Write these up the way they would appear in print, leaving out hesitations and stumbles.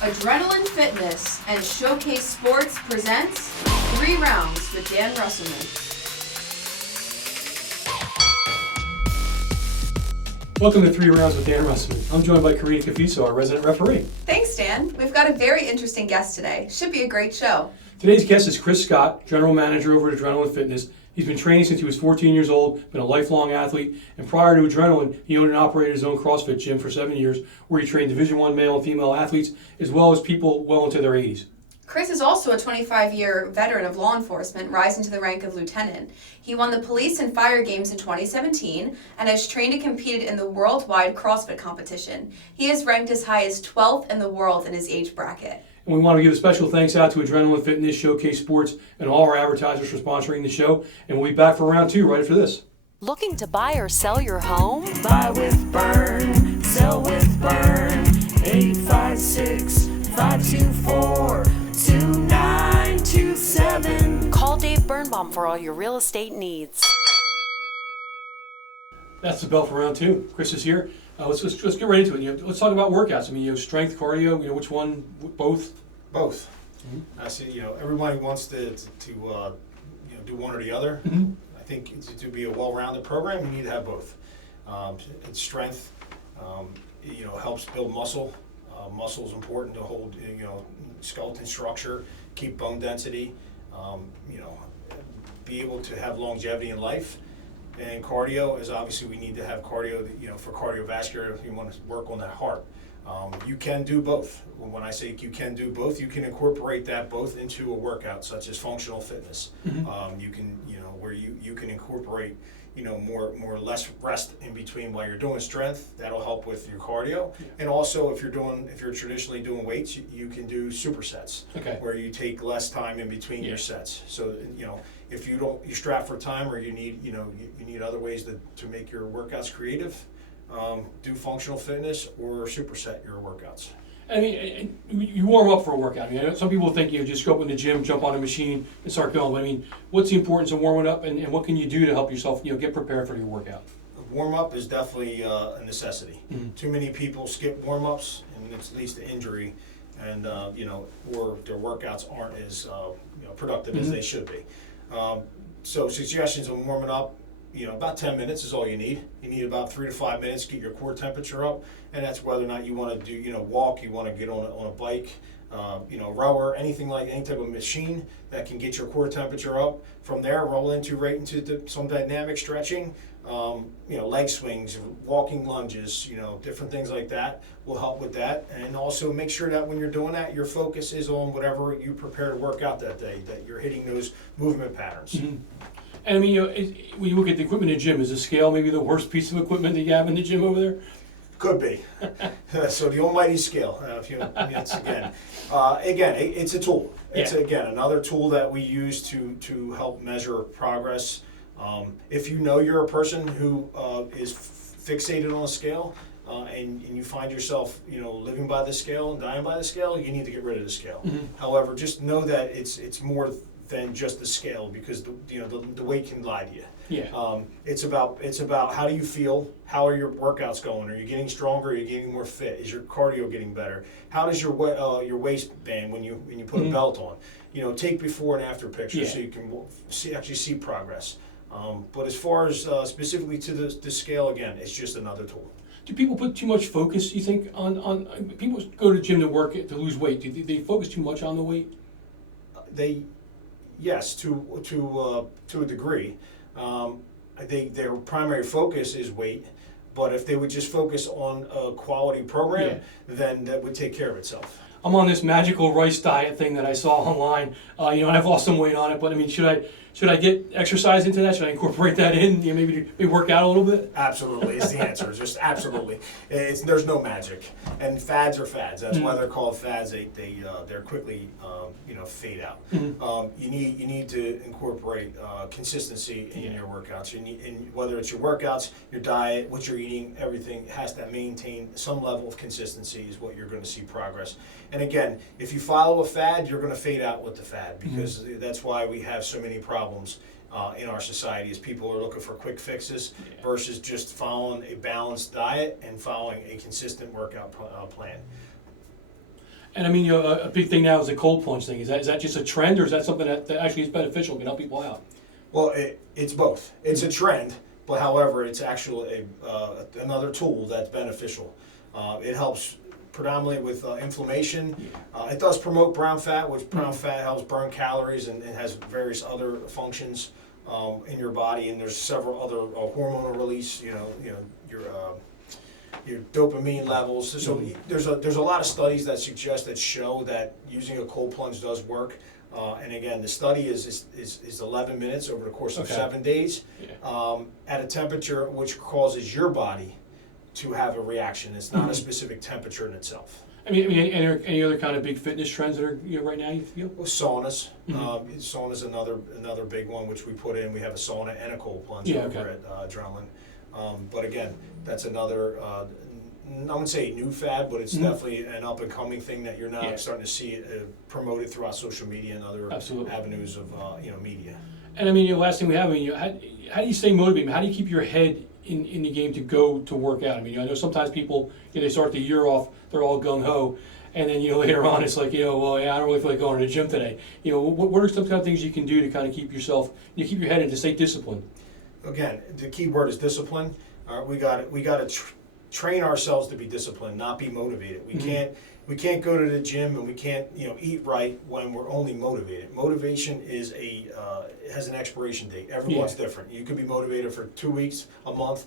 Adrenaline Fitness and Showcase Sports presents 3 Rounds with Dan Russelman. Welcome to 3 Rounds with Dan Russelman. I'm joined by Karina Cafiso, our resident referee. Thanks, Dan. We've got a very interesting guest today. Should be a great show. Today's guest is Chris Scott, General Manager over at Adrenaline Fitness. He's been training since he was 14 years old, been a lifelong athlete, and prior to Adrenaline, he owned and operated his own CrossFit gym for 7 years, where he trained Division I male and female athletes, as well as people well into their 80s. Chris is also a 25-year veteran of law enforcement, rising to the rank of lieutenant. He won the Police and Fire Games in 2017 and has trained and competed in the worldwide CrossFit competition. He is ranked as high as 12th in the world in his age bracket. And we want to give a special thanks out to Adrenaline Fitness, Showcase Sports, and all our advertisers for sponsoring the show. And we'll be back for round 2 right after this. Looking to buy or sell your home? Buy with Burn, sell with Burn. 856-524-2927. Call Dave Birnbaum for all your real estate needs. That's the bell for round 2. Chris is here. Let's get right into it. Let's talk about workouts. I mean, strength, cardio. Which one? Both. Both. Mm-hmm. I see. Everybody wants to do one or the other. Mm-hmm. I think to be a well-rounded program, you need to have both. It's strength. Helps build muscle. Muscle is important to hold. Skeleton structure, keep bone density. Be able to have longevity in life. And cardio is obviously we need to have cardio. For cardiovascular, if you want to work on that heart. You can do both. When I say you can do both, you can incorporate that both into a workout, such as functional fitness. Mm-hmm. You can, where you can incorporate, more less rest in between while you're doing strength. That'll help with your cardio. Yeah. And also, if you're traditionally doing weights, you can do supersets, okay, where you take less time in between your sets. So if you strap for time, or you need other ways to make your workouts creative. Do functional fitness or superset your workouts. I mean, you warm up for a workout. I mean, some people think you just go up in the gym, jump on a machine, and start going. But I mean, what's the importance of warming up, and what can you do to help yourself, get prepared for your workout? Warm up is definitely a necessity. Mm-hmm. Too many people skip warm ups, and it leads to injury, and or their workouts aren't as productive mm-hmm. as they should be. So suggestions on warming up. About 10 minutes is all you need. You need about 3 to 5 minutes to get your core temperature up, and that's whether or not you want to do, walk, you want to get on a bike, rower, any type of machine that can get your core temperature up. From there, roll right into some dynamic stretching, leg swings, walking lunges, different things like that will help with that. And also make sure that when you're doing that, your focus is on whatever you prepare to work out that day, that you're hitting those movement patterns. Mm-hmm. And I mean, when you look at the equipment in the gym, is the scale maybe the worst piece of equipment that you have in the gym over there? Could be. So the almighty scale. It's it's a tool. It's again another tool that we use to help measure progress. If you're a person who is fixated on a scale, and you find yourself living by the scale and dying by the scale, you need to get rid of the scale. Mm-hmm. However, just know that it's more than just the scale, because the weight can lie to you. Yeah. It's about how do you feel? How are your workouts going? Are you getting stronger? Are you getting more fit? Is your cardio getting better? How does your waistband when you put mm-hmm. a belt on? Take before and after pictures so you can actually see progress. But as far as specifically to the scale, again, it's just another tool. Do people put too much focus, you think, on people go to the gym to lose weight? Do they focus too much on the weight? Yes, to a degree. Their primary focus is weight, but if they would just focus on a quality program, then that would take care of itself. I'm on this magical rice diet thing that I saw online. I've lost some weight on it, but I mean, should I get exercise into that? Should I incorporate that in? Maybe work out a little bit? Absolutely, is the answer. Just absolutely. There's no magic, and fads are fads. That's why they're called fads. They're quickly fade out. Mm-hmm. You need to incorporate consistency in your workouts. And whether it's your workouts, your diet, what you're eating, everything has to maintain some level of consistency. Is what you're going to see progress. And again, if you follow a fad, you're going to fade out with the fad, because that's why we have so many problems in our society, is people are looking for quick fixes versus just following a balanced diet and following a consistent workout plan. And I mean, a big thing now is the cold plunge thing. Is that just a trend, or is that something that actually is beneficial, can help people out? Well, it's both. It's a trend, but however, it's actually another tool that's beneficial. It helps predominantly with inflammation. It does promote brown fat, which brown fat helps burn calories and it has various other functions in your body. And there's several other hormonal release. Your dopamine levels. So there's a lot of studies that suggest that show that using a cold plunge does work. And again, the study is 11 minutes over the course of 7 days at a temperature which causes your body to have a reaction. It's not a specific temperature in itself. I mean, any other kind of big fitness trends that are right now you feel? Well, saunas. Sauna's another big one which we put in. We have a sauna and a cold plunge over at Adrenaline. But again, that's another. I wouldn't say new fad, but it's definitely an up and coming thing that you're now starting to see promoted throughout social media and other avenues of media. And I mean, last thing we have, I mean, how do you stay motivated? How do you keep your head in the game to go to work out? I mean, I know sometimes people, they start the year off, they're all gung ho, and then later on it's like, well, yeah, I don't really feel like going to the gym today. What are some kind of things you can do to kind of keep yourself, keep your head in, to stay disciplined? Again, the key word is discipline. We got to train ourselves to be disciplined, not be motivated. We can't go to the gym and we can't eat right when we're only motivated. Motivation is has an expiration date. Everyone's different. You could be motivated for 2 weeks, a month.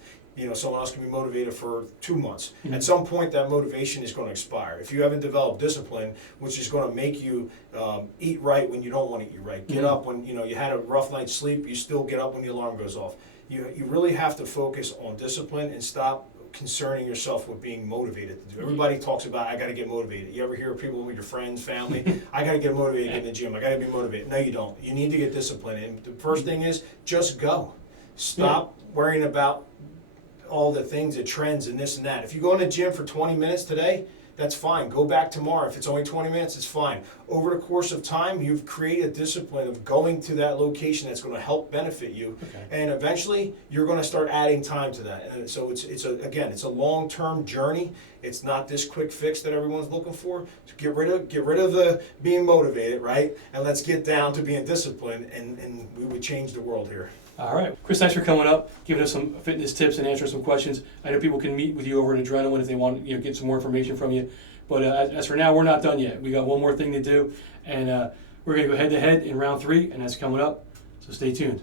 Someone else can be motivated for 2 months. At some point, that motivation is going to expire. If you haven't developed discipline, which is going to make you eat right when you don't want to eat right, get up when you had a rough night's sleep, you still get up when the alarm goes off. You really have to focus on discipline and stop concerning yourself with being motivated to do. Everybody talks about, I got to get motivated. You ever hear people with your friends, family, I got to get motivated to get in the gym. I got to be motivated. No, you don't. You need to get disciplined. And the first thing is just go. Stop worrying about all the things, the trends and this and that. If you go in the gym for 20 minutes today, that's fine. Go back tomorrow. If it's only 20 minutes, it's fine. Over the course of time, you've created a discipline of going to that location that's going to help benefit you. And eventually, you're going to start adding time to that. And so it's a long-term journey. It's not this quick fix that everyone's looking for. So get rid of the being motivated, right? And let's get down to being disciplined, and we would change the world here. All right. Chris, thanks for coming up, giving us some fitness tips and answering some questions. I know people can meet with you over at Adrenaline if they want get some more information from you. But as for now, we're not done yet. We got one more thing to do, and we're going to go head-to-head in round 3, and that's coming up. So stay tuned.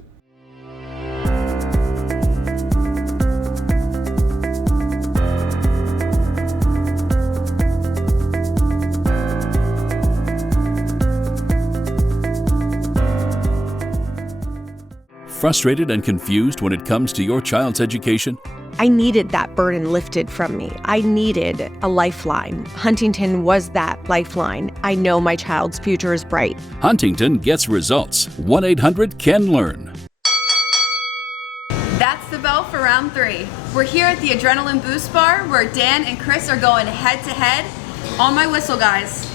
Frustrated and confused when it comes to your child's education? I needed that burden lifted from me. I needed a lifeline. Huntington was that lifeline. I know my child's future is bright. Huntington gets results. 1-800-CAN-LEARN. That's the bell for round 3. We're here at the Adrenaline Boost Bar where Dan and Chris are going head to head. On my whistle, guys.